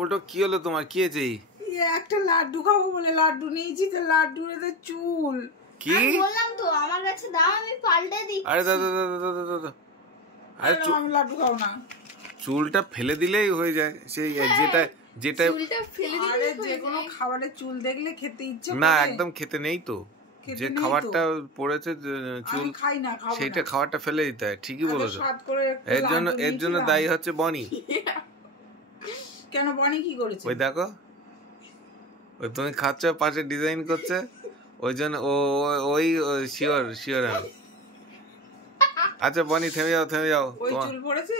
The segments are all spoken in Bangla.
বলটো কি হলো তোমার? কি হয়েছে? একটা লাড্ডু খাবো বলে লাড্ডু নিয়েছি, তো লাড্ডুর এতে চুল। কি বললাম তো আমার কাছে দাও, আমি পাল্টে দিই। আরে দাদা, আরে আমি লাড্ডু খাবো না। চুলটা ফেলে দিলেই হয়ে যায়। সেই যেটা চুলটা ফেলে দিই। আরে যে কোনো খাবারে চুল দেখলে খেতে ইচ্ছে করে না, একদম খেতে নেই তো। যে খাবারটা পড়েছে চুল, খাই না, খাবো না। সেইটা খাবারটা ফেলে দিতে হয়। ঠিকই বলেছো। এর জন্য দায়ী হচ্ছে বনি। কেন বনি কি করেছে? ওই দেখো, ওই তুমি খাচ্ছ, পাশে ডিজাইন করছে, ওই জন্য ওই শিওর আমি। আচ্ছা বনি, থেমে যাও। ওই চুল পড়েছে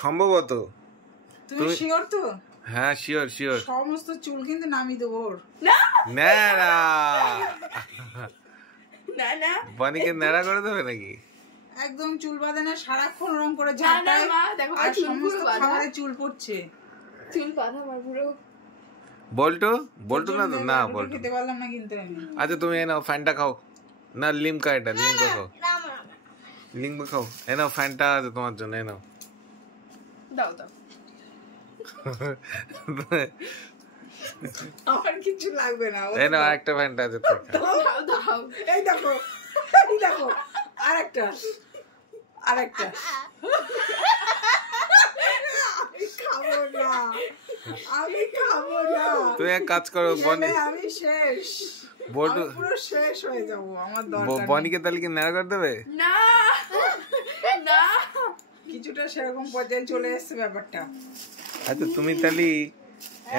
সম্ভবত। তুমি শিওর তো? হ্যাঁ শিওর। সমস্ত চুল কিন্তু নামিয়ে দেবো। না বনিকে ন্যাড়া করে দেবে নাকি? একদম চুল বাঁধে না, সারাক্ষণ ওরকম করে ঝাড়টায়, আর সমস্ত খাবারে চুল পড়ছে। চুল বাঁধা আমার পুরো। বল্টু না তো, না বল্টু খেতে পারলাম না কিন্তু আমি। আচ্ছা তুমি এ নাও ফ্যানটা খাও না, লিমকা খাও, লিমকা খাও। এ নাও ফ্যানটা আছে তোমার জন্য, এ নাও। দাও আমার কিছু লাগবে না। এ নাও আরেকটা ফ্যানটা আছে। দাও। এই দেখো আরেকটা। আমি খাবো না। তুমি এক কাজ করো বনি, আমি শেষ, বল্টু পুরো শেষ হয়ে যাবো। আমার দরকার বনিকে তাহলে কি ন্যাড়া করে দেবে? না কিছুটা সেরকম পর্যায়ে চলে এসছে ব্যাপারটা। আচ্ছা তুমি তাহলে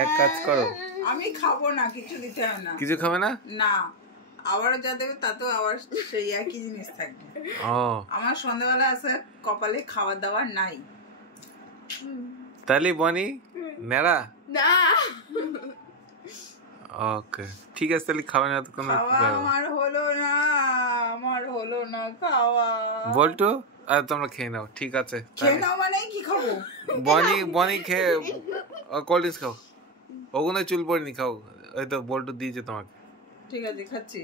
এক কাজ করো, আমি খাবো না, কিছু দিতে হয় না। কিছু খাবে না? না, আবারও যা দেবে তাতেও আবার সেই একই জিনিস থাকবে। আমার সন্ধ্যাবেলা আছে কপালে খাবার দাবার নাই। তাহলে বনি ন্যাড়া? না ওকে ঠিক আছে, তাহলে খাবে না তো কোনো। আমার হলো না খাওয়া। বল্টু আর তোমরা খেয়ে নাও, ঠিক আছে? খেয়ে নাও মানে কি খাবো? বনি খেয়ে কোল্ড ড্রিঙ্কস খাও, ওগুলো চুল পড়েনি, খাও। ওই তো বল্টু দিয়েছে তোমাকে। ঠিক আছে, খাচ্ছি।